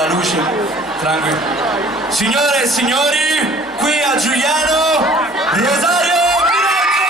la luce, tranquillo. Signore e signori, qui a Giuliano, Rosario Miraggio!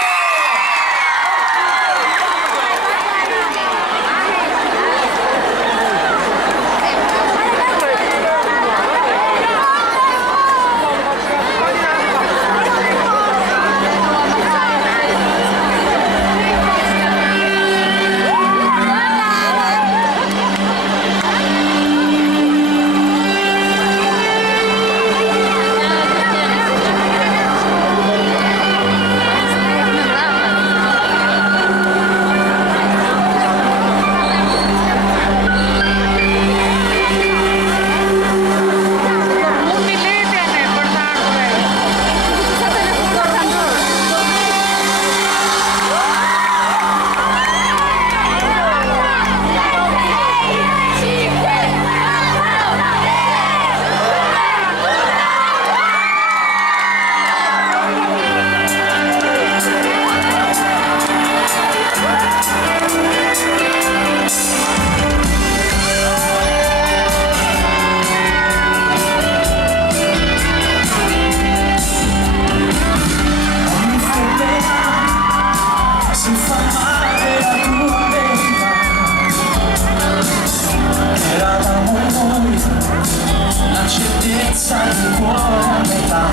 Il cuore a metà,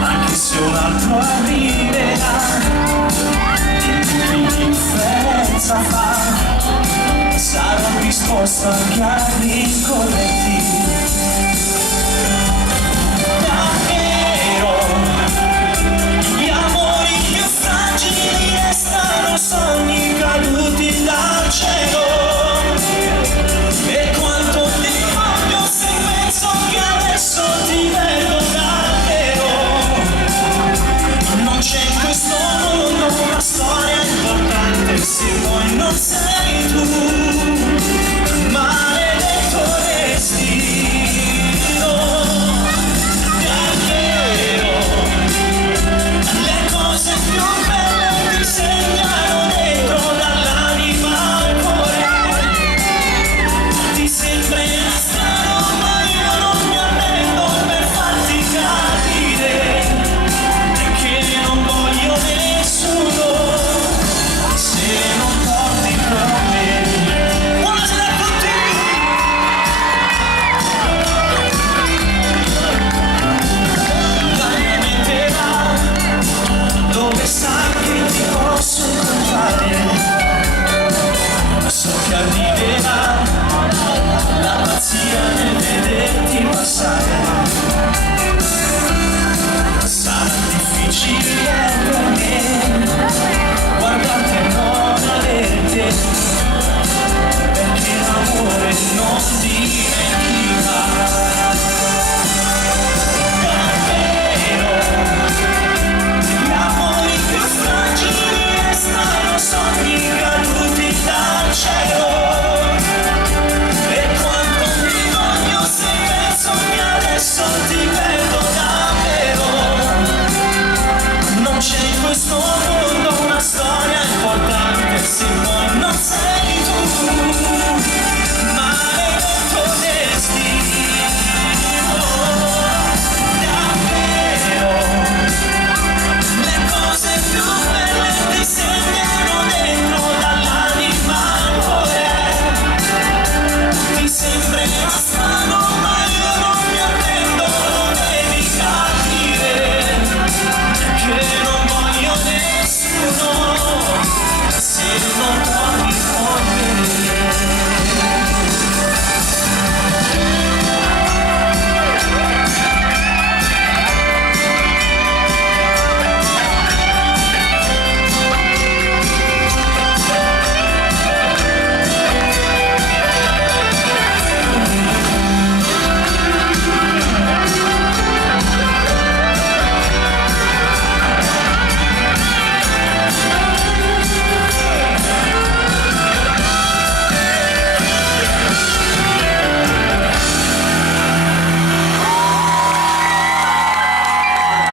anche se un altro arriverà, dimmi che differenza fa, sarò disposto anche a rincorrerti. Davvero, gli amori più fragili restano sogni caduti dal cielo. E quanto ti voglio se penso che adesso ti vedo davvero. Non c'è in questo mondo una storia importante se poi non sei tu. Maledetto destino. Davvero, le cose più belle mi segnano dentro dall'anima al cuore. Ti sembrerà strano ma io non mi arrendo per farti capire che non voglio nessuno se non porti con me. Buonasera a tutti! La mia mente va dove sai che ti posso incontrare. So che arriverà la pazzia nel vederti passare. Sarà difficile per me